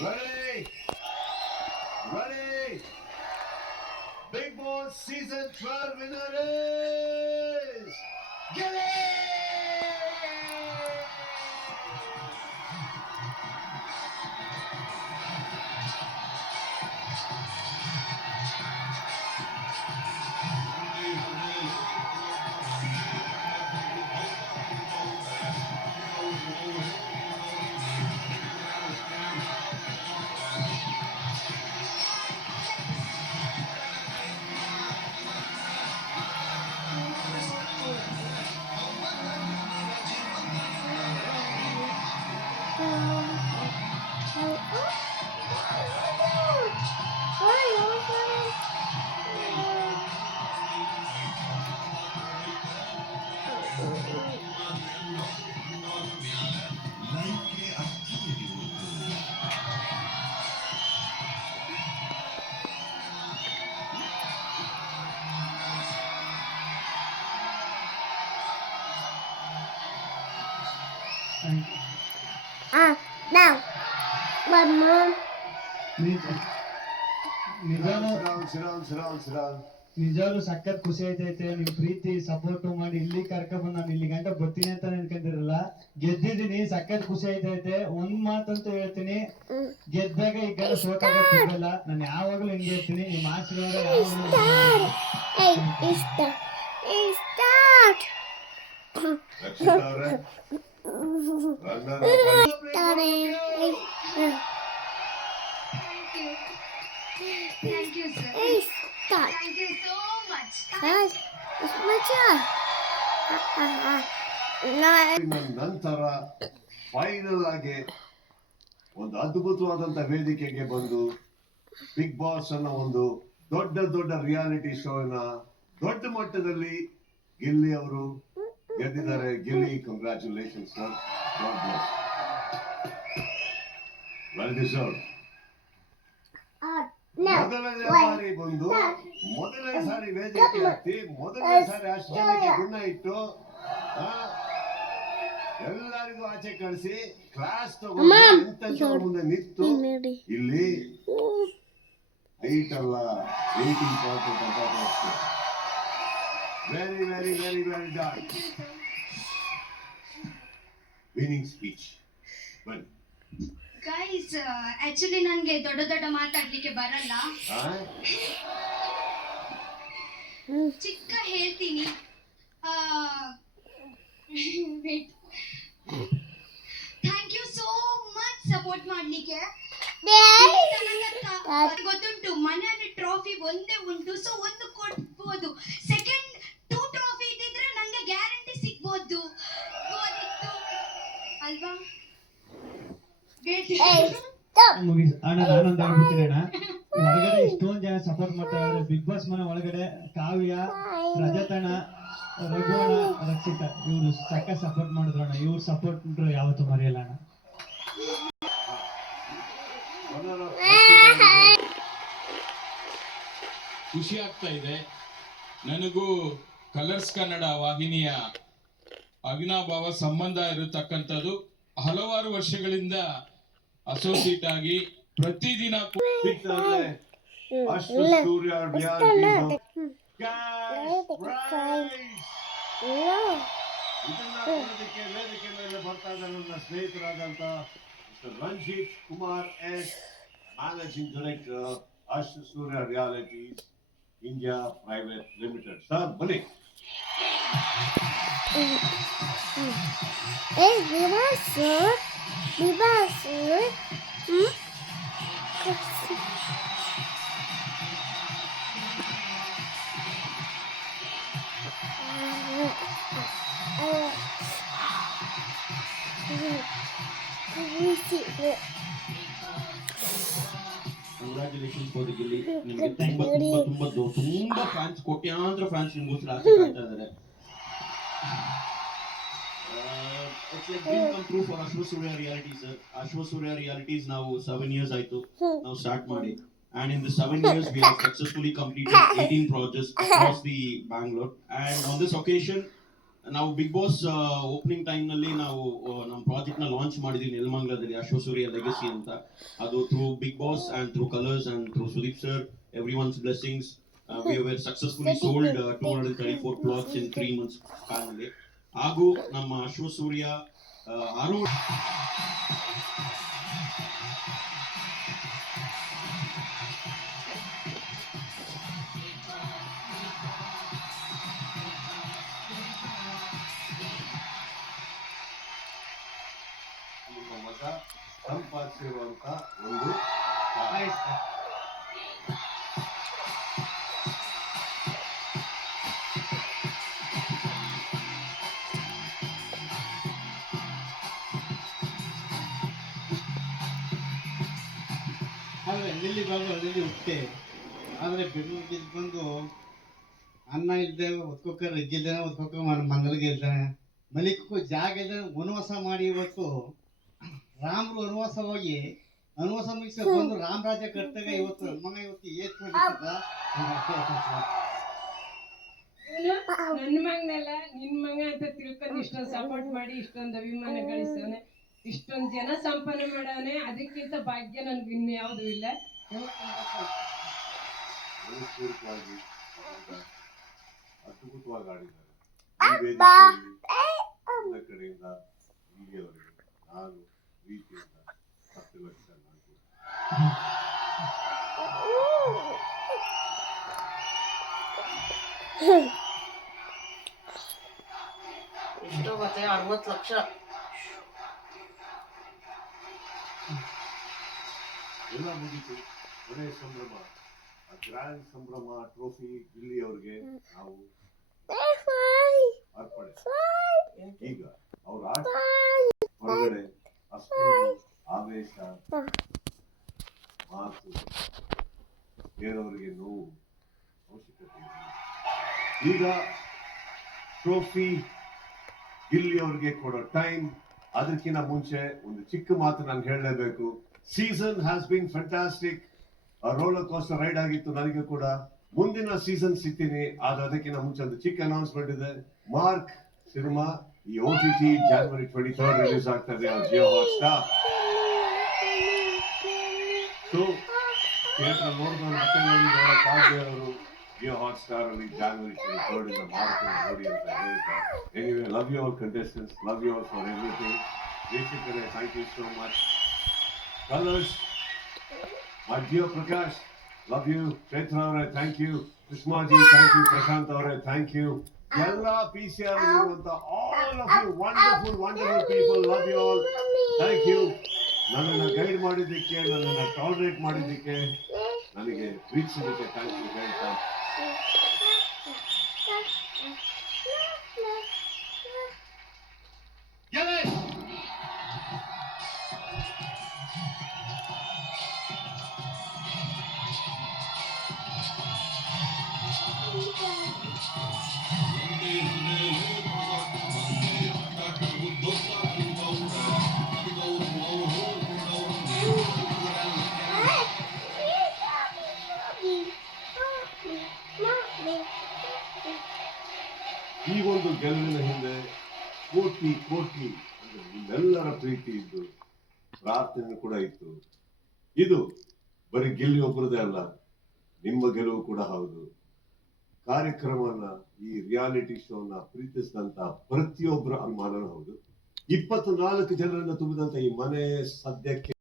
Ready? Ready? Big Boss Season 12 winner is Gilly! Now, one more. ನಿಜವಾಗ್ಲೂ ಸಖತ್ ಖುಷಿ ಐತೈತೆ. ನಿಮ್ ಪ್ರೀತಿ ಸಪೋರ್ಟ್ ಮಾಡಿ ಇಲ್ಲಿ ಕರ್ಕೊಂಡ್ ನಾನು ಇಲ್ಲಿ ಗಂಟ ಬರ್ತೀನಿ ಅಂತ ನೆನ್ಕೊಂಡಿರಲ್ಲ. ಗೆದ್ದಿದ್ದೀನಿ, ಸಖತ್ ಖುಷಿ ಐತೈತೆ. ಒಂದ್ ಮಾತಂತೂ ಹೇಳ್ತೀನಿ, ಗೆದ್ದಾಗ ಈ ಗಂಟ ಸೋತಾಗಲ್ಲ. ನಾನು ಯಾವಾಗ್ಲೂ ಹಿಂಗೆ ಇರ್ತೀನಿ. ನಿಮ್ ಆಶೀರ್ವಾದ Thank you, sir. Start. Thank you so much. ನಂತರ ಫೈನಲ್ ಆಗಿ ಒಂದು ಅದ್ಭುತವಾದಂತ ವೇದಿಕೆಗೆ ಬಂದು ಬಿಗ್ ಬಾಸ್ ಅನ್ನೋ ಒಂದು ದೊಡ್ಡ ರಿಯಾಲಿಟಿ ಶೋನ ದೊಡ್ಡ ಮಟ್ಟದಲ್ಲಿ ಗಿಲ್ಲಿ ಅವರು ಗೆದ್ದಿದ್ದಾರೆ. Gilli, congratulation sir. God bless. Well deserved. ಮೊದಲನೇ ಬಾರಿ ಬಂದು ಮೊದಲನೇ ಸಾರಿ ವೇದಿಕೆ ಹತ್ತಿ ಮೊದಲನೇ ಸಾರಿ ಅಷ್ಟು ಜನಕ್ಕೆ ಗುಣ ಇಟ್ಟು ಎಲ್ಲರಿಗೂ ಆಚೆ ಕಳಿಸಿ ಕ್ಲಾಸ್ ತಗೊಂಡು ಮುಂದೆ ನಿಂತು ಇಲ್ಲಿ 8 ಅಲ್ಲ 18 ಪರ್ಸೆಂಟ್ ಅಂತ very very very very done. Winning speech ಬನ್ನಿ. ಗೈಸ್, ಆಕ್ಚುಲಿ ನನಗೆ ದೊಡ್ಡ ಮಾತಾಡ್ಲಿಕ್ಕೆ ಬರಲ್ಲ. ಚಿಕ್ಕ ಹೇಳ್ತೀನಿ. Thank you so much support ಮಾಡ್ಲಿಕ್ಕೆ. ಗೊತ್ತುಂಟು, ಮನೆಯಲ್ಲಿ ಟ್ರೋಫಿ ಒಂದೇ ಉಂಟು, ಸೊ ಒಂದು ಕೊಡ್ಬೋದು. ಸೆಕೆಂಡ್ 2 ಟ್ರೋಫಿ ಇದ್ದಿದ್ರೆ ನಂಗೆ ಗ್ಯಾರಂಟಿ ಸಿಗ್ಬೋದು. ಅಲ್ವಾ? ಅಣ್ಣ ನಾನೊಂದು ಹೇಳ್ಬಿಡ್ತೀನಿ ಅಣ್ಣ. ಹೊರಗಡೆ ಇಷ್ಟೊಂದು ಜನ ಸಪೋರ್ಟ್ ಮಾಡ್ತಾ ಇದ್ದಾರೆ. ಬಿಗ್ ಬಾಸ್ ಮನೆ ಒಳಗಡೆ ಕಾವ್ಯ, ರಜತಣ್ಣ, ರಘುವಣ, ರಕ್ಷಿತಾ ಇವರು ಸಕ್ಕ ಸಪೋರ್ಟ್ ಮಾಡಿದ್ರು ಅಣ್ಣ. ಇವ್ರು ಸಪೋರ್ಟ್ ಯಾವತ್ತೂ ಮರೆಯಲ್ಲ ಅಣ್ಣ. ಖುಷಿ ಆಗ್ತಾ ಇದೆ. ನನಗೂ ಕಲರ್ಸ್ ಕನ್ನಡ ವಾಹಿನಿಯ ಅವಿನಾಭಾವ ಸಂಬಂಧ ಇರತಕ್ಕಂಥದ್ದು. ಹಲವಾರು ವರ್ಷಗಳಿಂದ ಅಸೋಸಿಯೇಟ್ ಆಗಿ ಪ್ರತಿದಿನ ವೇದಿಕೆ ಮೇಲೆ ಬರ್ತಾ ಇದ್ದ ನನ್ನ ಸ್ನೇಹಿತರಾದಂತ mister Ranjith Kumar S, managing director Ash Surya realities India private limited. Sir ಬನ್ನಿ. Congratulations for the Gilli. ನಿಮಗೆ ತುಂಬಾ ಫ್ಯಾನ್ಸ್, ಕೋಟ್ಯಾಂತರ ಫ್ಯಾನ್ಸ್ ನಿಮಗೋಸ್ಕರ ಆಸೆ ಕಾಯ್ತಾ ಇದ್ದಾರೆ. It's like dream come true for Ashwa Surya Reality, sir. Ashwa Surya Realities now 7 years ಆಯ್ತು ನಾವು ಸ್ಟಾರ್ಟ್ ಮಾಡಿ. And in the 7 years we have successfully completed 18 projects across the Bangalore. And on this occasion ನಾವು big boss opening time ನಲ್ಲಿ ನಾವು ನಮ್ಮ project ನ launch ಮಾಡಿದ್ವಿ ನೆಲಮಂಗಲದಲ್ಲಿ Ashwasurya legacy ಅಂತ. ಅದು through Bigg Boss and through Colors and through Sudeep sir every one's blessings we were successfully sold 234 plots in 3 months finally. ಹಾಗೂ ನಮ್ಮ ಅಶ್ವಸೂರ್ಯ ಆರು ನಿಮ್ಮ ಮಗ ಸಂಪಾದಿಸಿರುವಂತ ಒಂದು ಕಾಲ. ಆದರೆ ಅಲ್ಲಿ ಬಂದು ಅಲ್ಲಿ ಹುಟ್ಟೆ. ಆದರೆ ಬೆಂಗಳೂರಿಗೆ ಬಂದು ಅನ್ನ ಇಲ್ಲದೆ ಒತ್ಕೊಕ್ಕ ರಜ್ಜಿಲ್ದೇನೆ ಒತ್ಕೊಕ್ಕ ಮಂಗಲಿಗೆ ಇಲ್ದಾನೆ ಮಲಿಕ್ಕೂ ಜಾಗ ಇಲ್ಲದೆ ವನವಾಸ ಮಾಡಿ ಇವತ್ತು ರಾಮರು ವನವಾಸ ಹೋಗಿ ವನವಾಸ ಮುಗಿಸಿ ಬಂದು ರಾಮರಾಜ್ಯ ಕಟ್ಟಾಗ ಇವತ್ತು ಮಗ ಇವತ್ತು ಏತ್ ನನ್ನ ಮಗನಲ್ಲ ನಿನ್ ಮಗ ಅಂತ ತಿಳ್ಕೊಂಡು ಇಷ್ಟೊಂದು ಸಪೋರ್ಟ್ ಮಾಡಿ ಇಷ್ಟೊಂದು ಅಭಿಮಾನ ಗಳಿಸ್ತಾನೆ, ಇಷ್ಟೊಂದು ಜನ ಸಂಪಾದನೆ ಮಾಡವನೆ. ಅದಕ್ಕಿಂತ ಭಾಗ್ಯ ನನ್ಗೆ ಇನ್ಯಾವುದೂ ಇಲ್ಲ. ಮನಸ್ಪೂರ್ವಕವಾಗಿ ಅದ್ಭುತವಾಗಿ ಆಡಿದ್ದಾರೆ. ಈ ವೇದಿಕೆಯಲ್ಲಿ ಎಲ್ಲ ಕಡೆಯಿಂದ ಇಲ್ಲಿಯವರೆಗೆ ನಾನು ಪ್ರೀತಿಯಿಂದ 10 ಲಕ್ಷ ನಾನು ಎಷ್ಟು ಮತ್ತೆ 60 ಲಕ್ಷ. ಎಲ್ಲ ಮುಗಿತು. ಕೊನೆ ಸಂಭ್ರಮ, ಗ್ರ್ಯಾಂಡ್ ಸಂಭ್ರಮ ಟ್ರೋಫಿ ಗಿಲ್ಲಿ ಅವ್ರಿಗೆ ನಾವು ಅರ್ಪಣೆ. ಈಗ ಅವ್ರ ಆಟ ಹೊರಗಡೆ ಅಷ್ಟೊಂದು ಆವೇಶ, ಮಾತು, ಬೇರೆಯವರಿಗೆ ನೋವು ಅವಶ್ಯಕತೆ ಇಲ್ಲ. ಈಗ ಟ್ರೋಫಿ ಗಿಲ್ಲಿ ಅವ್ರಿಗೆ ಕೊಡೋ ಟೈಮ್. ಅದಕ್ಕಿಂತ ಮುಂಚೆ ಒಂದು ಚಿಕ್ಕ ಮಾತು ನಾನು ಹೇಳಲೇಬೇಕು. Season has been fantastic. Roller coaster ride ಆಗಿತ್ತು ನನಗೆ ಕೂಡ. ಮುಂದಿನ ಸೀಸನ್ ಸಿಗ್ತೀನಿ. ಆದ್ರೆ ಅದಕ್ಕಿಂತ ಮುಂಚೆ ಒಂದು ಚಿಕ್ಕ ಅನೌನ್ಸ್ಮೆಂಟ್ ಇದೆ. ಮಾರ್ಕ್ ಸಿನಿಮಾ ಈ OTT January 23rd ರಿಲೀಸ್ ಆಗ್ತಾ ಇದೆ ಜಿಯೋ ಹಾಟ್ಸ್ಟಾರ್. ಸೊ ಥಿಯೇಟರ್ ನೋಡಿದವರು ಮತ್ತೆ ನೋಡಕ್ಕಾಗದೆ ಅವರು ಜಿಯೋ ಹಾಟ್ಸ್ಟಾರ್ ಅಲ್ಲಿ January 23rd ಇಂದ ಮಾರ್ಕ್ ನೋಡಿ ಅಂತ ಹೇಳ್ತಾರೆ. Anyway, love you all contestants, love you all for everything. ವೀಕ್ಷಕರೇ, thank you so much. Colors, my dear Prakash, love you. Chaitra avare, thank you. Krishna ji, thank you. Prashant avare, thank you. Ella PCR iruvanta all of you wonderful people, love you all. Thank you. ನನ್ನನ್ನು guide ಮಾಡಿದ್ದಕ್ಕೆ, ನನ್ನನ್ನು tolerate ಮಾಡಿದ್ದಕ್ಕೆ, ನನಗೆ ಪ್ರೀತಿಸಿದ್ದಕ್ಕೆ thank you ಹೇಳ್ತಾ ಈ ಒಂದು ಗೆಲುವಿನ ಹಿಂದೆ ಕೋಟಿ ಅಂದ್ರೆ ನಿಮ್ಮೆಲ್ಲರ ಪ್ರೀತಿ ಇದ್ದು, ಪ್ರಾರ್ಥನೆ ಕೂಡ ಇತ್ತು. ಇದು ಬರೀ ಗೆಲ್ಲಿ ಒಬ್ಬರದೇ ಅಲ್ಲ, ನಿಮ್ಮ ಗೆಲುವು ಕೂಡ ಹೌದು. ಕಾರ್ಯಕ್ರಮವನ್ನ, ಈ ರಿಯಾಲಿಟಿ ಶೋನ ಪ್ರೀತಿಸಿದಂತ ಪ್ರತಿಯೊಬ್ಬರ ಅಭಿಮಾನನೂ ಹೌದು. 24 ಜನರಿಂದ ತುಂಬಿದಂತ ಈ ಮನೆ ಸದ್ಯಕ್ಕೆ